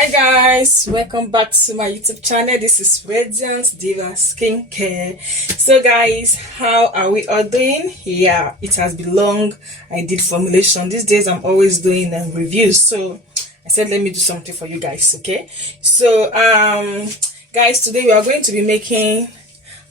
Hi guys, welcome back to my YouTube channel. This is Radiant Diva Skincare. So guys, how are we all doing? Yeah, it has been long. I did formulation. These days I'm always doing reviews, so I said let me do something for you guys. Okay, so guys, today we are going to be making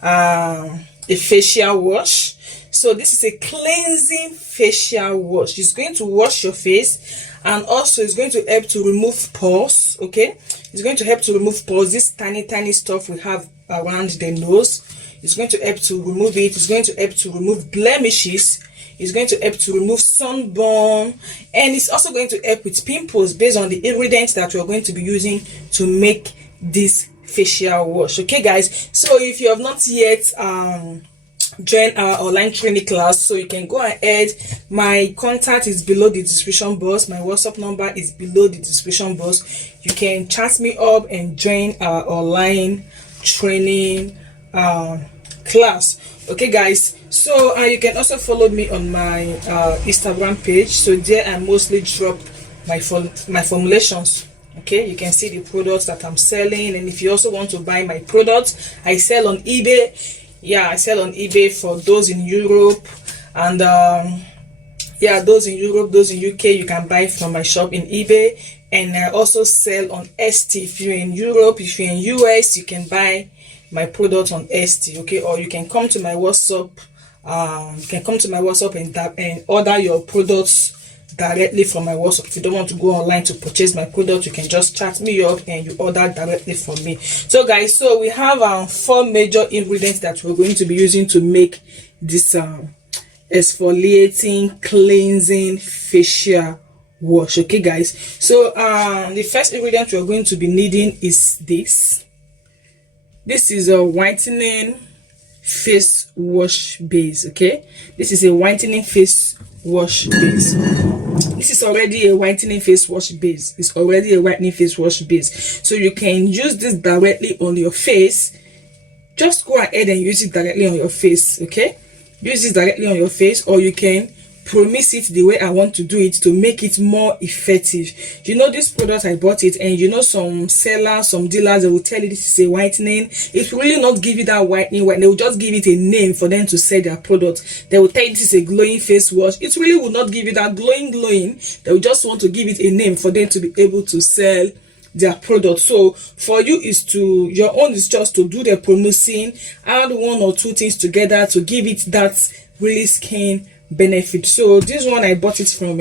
a facial wash. So this is a cleansing facial wash. It's going to wash your face, and also it's going to help to remove pores. Okay, it's going to help to remove pores, this tiny stuff we have around the nose. It's going to help to remove it. It's going to help to remove blemishes. It's going to help to remove sunburn, and it's also going to help with pimples based on the ingredients that we're going to be using to make this facial wash. Okay guys, so if you have not yet join our online training class, so you can go ahead. My contact is below the description box. My WhatsApp number is below the description box. You can chat me up and join our online training class. Okay guys, so you can also follow me on my Instagram page. So there I mostly drop my formulations. Okay, you can see the products that I'm selling, and if you also want to buy my products, I sell on eBay. Yeah, I sell on eBay for those in Europe, and yeah, those in Europe, those in UK, you can buy from my shop in eBay. And I also sell on Etsy. If you're in Europe, if you're in US, you can buy my product on Etsy. Okay, or you can come to my WhatsApp. And order your products directly from my WhatsApp. If you don't want to go online to purchase my product, you can just chat me up and you order directly from me. So guys, so we have 4 major ingredients that we're going to be using to make this exfoliating cleansing facial wash. Okay guys, so the first ingredient we're going to be needing is this is a whitening face wash base. Okay, this is a whitening face wash base. This is already a whitening face wash base. It's already a whitening face wash base, so you can use this directly on your face. Just go ahead and use it directly on your face. Okay, use this directly on your face, or you can promise it the way I want to do it to make it more effective. You know, this product, I bought it, and you know, some sellers, some dealers, they will tell you this is a whitening. It will really not give you that whitening. They will just give it a name for them to sell their product. They will tell you this is a glowing face wash. It really will not give you that glowing. They will just want to give it a name for them to be able to sell their product. So for you your own is just to do the promoting, add 1 or 2 things together to give it that really skin benefit. So this one I bought it from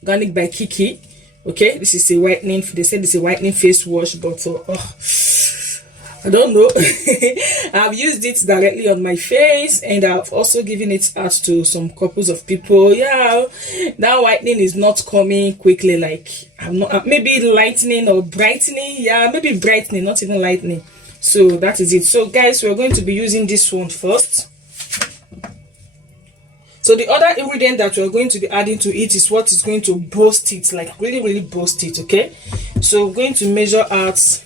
Organic by Kiki. Okay, this is a whitening. They said it's a whitening face wash, but I don't know. I've used it directly on my face, and I've also given it out to some couples of people. Yeah, that whitening is not coming quickly. Like, I'm not, maybe lightening or brightening. Yeah, maybe brightening, not even lightening. So that is it. So guys, we're going to be using this one first. So the other ingredient that we're going to be adding to it is what is going to boost it, like really boost it. Okay, so we're going to measure out.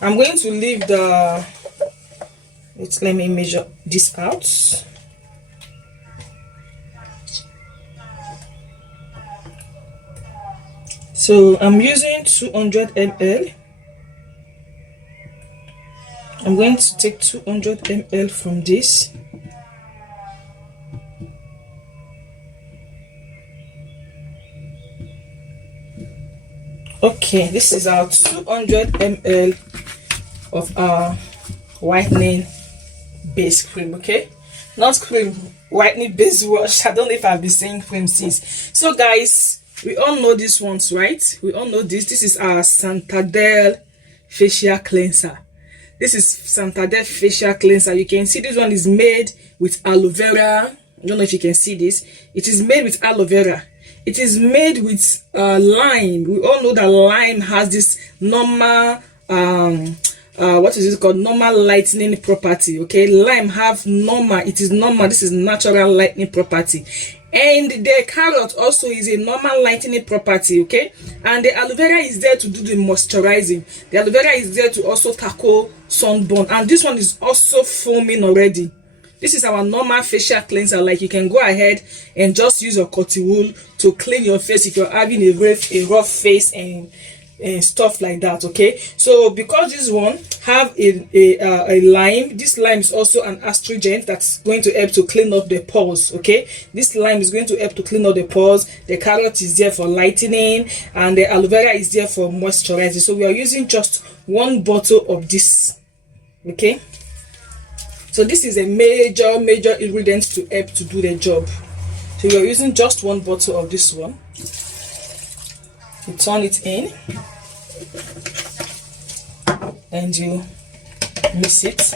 I'm going to leave the, let me measure this out. So I'm using 200 ml. I'm going to take 200 ml from this. Okay, this is our 200 ml of our whitening base cream. Okay, not cream, whitening base wash. I don't know if I've been saying cream since. So guys, we all know these ones, right? We all know this is our Santander facial cleanser. This is Santander facial cleanser. You can see this one is made with aloe vera. I don't know if you can see this. It is made with aloe vera. It is made with lime. We all know that lime has this normal what is it called, normal lightening property. Okay, lime have normal, it is normal, this is natural lightening property. And the carrot also is a normal lightening property. Okay, and the aloe vera is there to do the moisturizing. The aloe vera is there to also tackle sunburn, and this one is also foaming already. This is our normal facial cleanser. Like, you can go ahead and just use your cotton wool to clean your face if you're having a rough face and stuff like that. Okay, so because this one have a lime, this lime is also an astringent that's going to help to clean up the pores. Okay, this lime is going to help to clean up the pores. The carrot is there for lightening, and the aloe vera is there for moisturizing. So we are using just 1 bottle of this. Okay, so this is a major ingredient to help to do the job. So we are using just 1 bottle of this one. You turn it in and you mix it.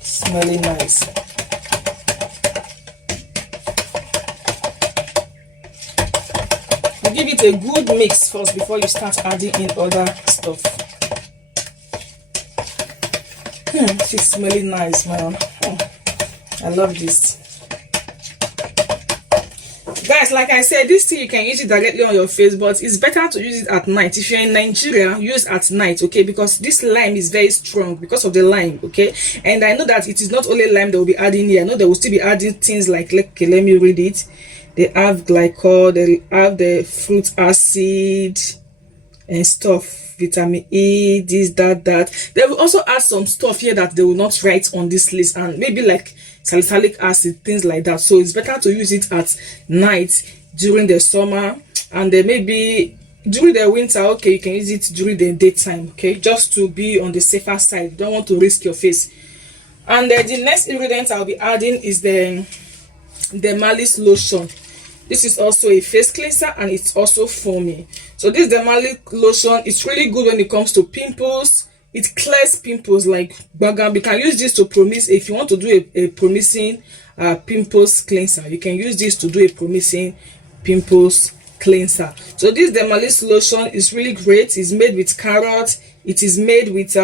Smelling nice. You give it a good mix first before you start adding in other stuff. It's smelling nice, man. I love this. Guys, like I said, this thing you can use it directly on your face, but it's better to use it at night. If you're in Nigeria, use at night, okay? Because this lime is very strong because of the lime, okay? And I know that it is not only lime they will be adding here. I know they will still be adding things like okay, let me read it. They have glycol, they have the fruit acid and stuff, vitamin E, this, that. They will also add some stuff here that they will not write on this list, and maybe like salicylic acid, things like that. So it's better to use it at night during the summer, and then maybe during the winter, okay, you can use it during the daytime, okay, just to be on the safer side. You don't want to risk your face. And the next ingredient I'll be adding is the malice lotion. This is also a face cleanser, and it's also foamy. So this malice lotion is really good when it comes to pimples. It clears pimples like bagam. You can use this to promise. If you want to do a promising pimples cleanser, you can use this to do a promising pimples cleanser. So this malice lotion is really great. It's made with carrot. It is made with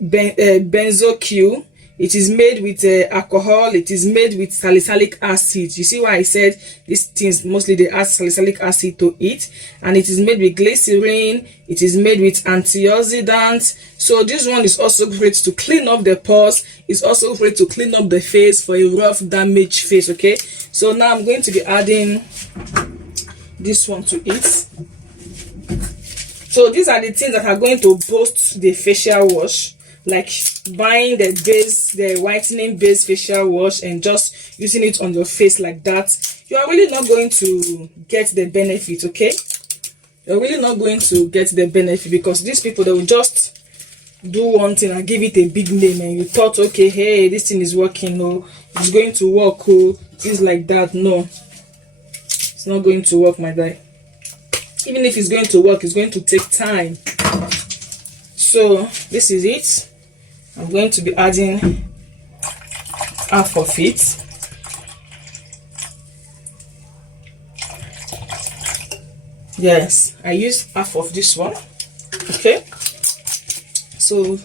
benzoyl. It is made with alcohol. It is made with salicylic acid. You see why I said these things mostly they add salicylic acid to it. And it is made with glycerin. It is made with antioxidants. So this one is also great to clean up the pores. It's also great to clean up the face for a rough, damaged face. Okay, so now I'm going to be adding this one to it. So these are the things that are going to boost the facial wash, like buying the whitening base facial wash and just using it on your face like that. You are really not going to get the benefit. Okay, you're really not going to get the benefit, because these people, they will just do one thing and give it a big name, and you thought, okay, hey, this thing is working, no, it's going to work, oh, things like that. No, it's not going to work, my guy. Even if it's going to work, it's going to take time. So this is it. I'm going to be adding half of it. Yes, I use half of this one. Okay, so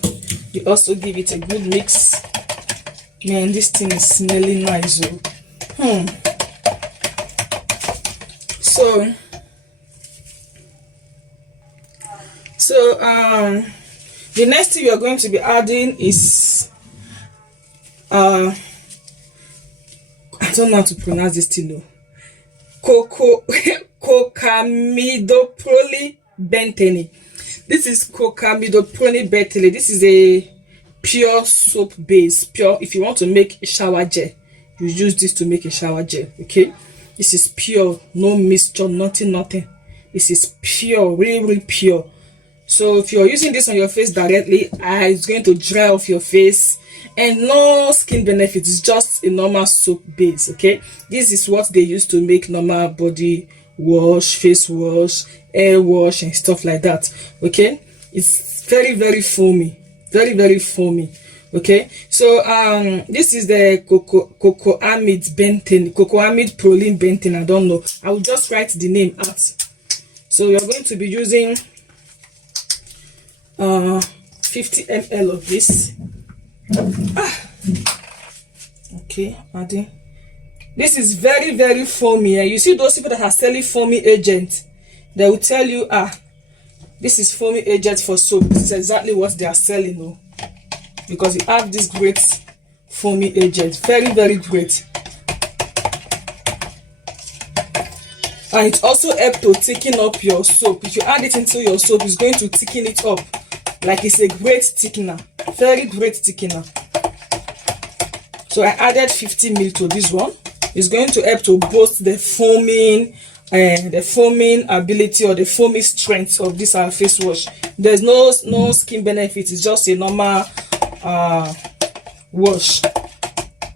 you also give it a good mix. Man, this thing is smelling nice. So the next thing we are going to be adding is I don't know how to pronounce this thing though. Cocamidopropylbenzene. This is cocamidopropylbenzene. This is a pure soap base. Pure. If you want to make a shower gel, you use this to make a shower gel. Okay, this is pure, no mixture, nothing. This is pure, really pure. So if you're using this on your face directly, it's going to dry off your face, and no skin benefits. It's just a normal soap base. Okay, this is what they use to make normal body wash, face wash, hair wash, and stuff like that. Okay, it's very foamy, very foamy. Okay, so this is the cocamidopropylbenzene. I don't know, I will just write the name out. So you're going to be using 50 ml of this. Okay, adding. This is very foamy. You see those people that are selling foamy agents, they will tell you This is foamy agent for soap. This is exactly what they are selling, oh, because you have this great foamy agent, very, very great. And it also helps to thicken up your soap. If you add it into your soap, it's going to thicken it up. Like it's a great thickener, very great thickener. So I added 50 ml to this one. It's going to help to boost the foaming ability or the foaming strength of this our face wash. There's no skin benefit. It's just a normal wash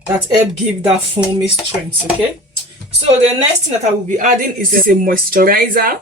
that help give that foamy strength. Okay, so the next thing that I will be adding is a moisturizer.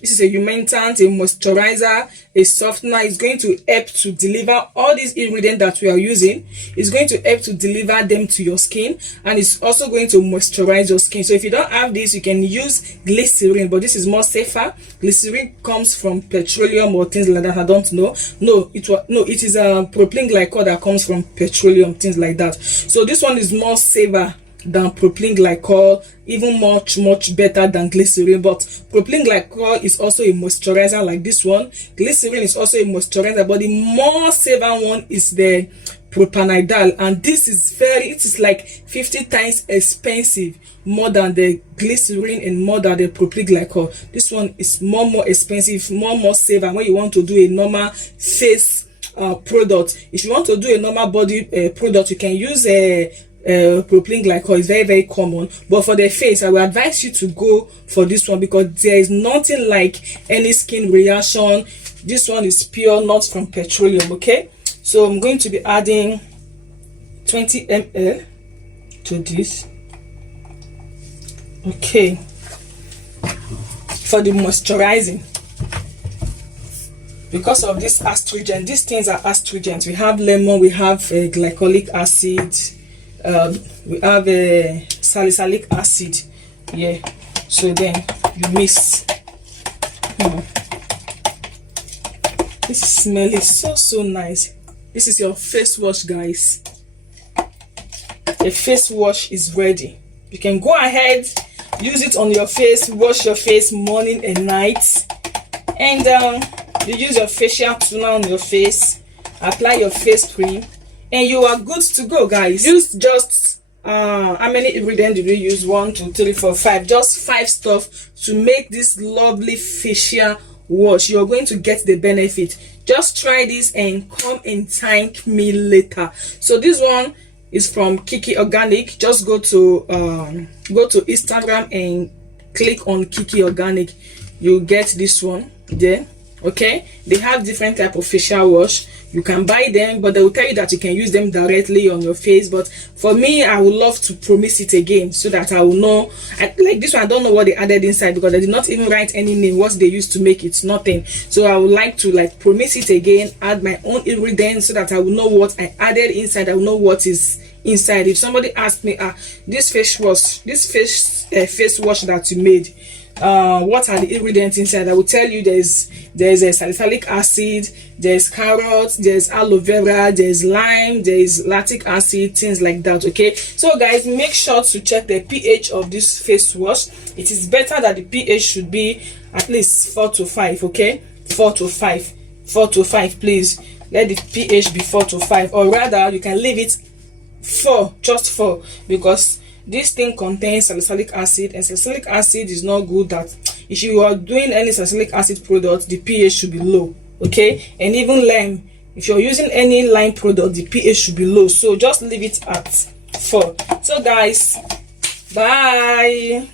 This is a humectant, a moisturizer, a softener. It's going to help to deliver all these ingredients that we are using. It's going to help to deliver them to your skin, and it's also going to moisturize your skin. So if you don't have this, you can use glycerin, but this is more safer. Glycerin comes from petroleum or things like that. I don't know. No, it is a propylene glycol that comes from petroleum, things like that. So this one is more safer than propylene glycol, even much better than glycerin. But propylene glycol is also a moisturizer like this one. Glycerin is also a moisturizer, but the more safer one is the propanidal, and this is it is like 50 times expensive, more than the glycerin and more than the propylene glycol. This one is more expensive, more safer when you want to do a normal face product. If you want to do a normal body product, you can use propylene glycol. Is very common, but for the face I will advise you to go for this one, because there is nothing like any skin reaction. This one is pure, not from petroleum. Okay, so I'm going to be adding 20 ml to this. Okay, for the moisturizing, because of this astringent, these things are astringent. We have lemon, we have glycolic acid, we have salicylic acid. Yeah, so then you mix. This smell is so nice. This is your face wash, guys. The face wash is ready. You can go ahead, use it on your face, wash your face morning and night, and you use your facial toner on your face, apply your face cream, and you are good to go, guys. Use just how many ingredients did we use? 1 2 3 4 5. Just 5 stuff to make this lovely facial wash. You're going to get the benefit. Just try this and come and thank me later. So this one is from Kiki Organic. Just go to Instagram and click on Kiki Organic. You get this one there. Okay, they have different type of facial wash. You can buy them, but they will tell you that you can use them directly on your face. But for me, I would love to promise it again, so that I will know. Like this one, I don't know what they added inside, because they did not even write any name, what they used to make it, nothing. So I would like to like promise it again, add my own ingredients, so that I will know what I added inside. I will know what is inside. If somebody asks me, this face wash that you made, what are the ingredients inside, I will tell you there's a salicylic acid, there's carrots, there's aloe vera, there's lime, there's lactic acid, things like that. Okay, so guys, make sure to check the pH of this face wash. It is better that the pH should be at least 4 to 5. Okay, 4 to 5, please let the pH be 4 to 5, or rather you can leave it 4, just 4, because this thing contains salicylic acid, and salicylic acid is not good. That if you are doing any salicylic acid product, the pH should be low. Okay, and even lime, if you're using any lime product, the pH should be low. So just leave it at 4. So guys, bye.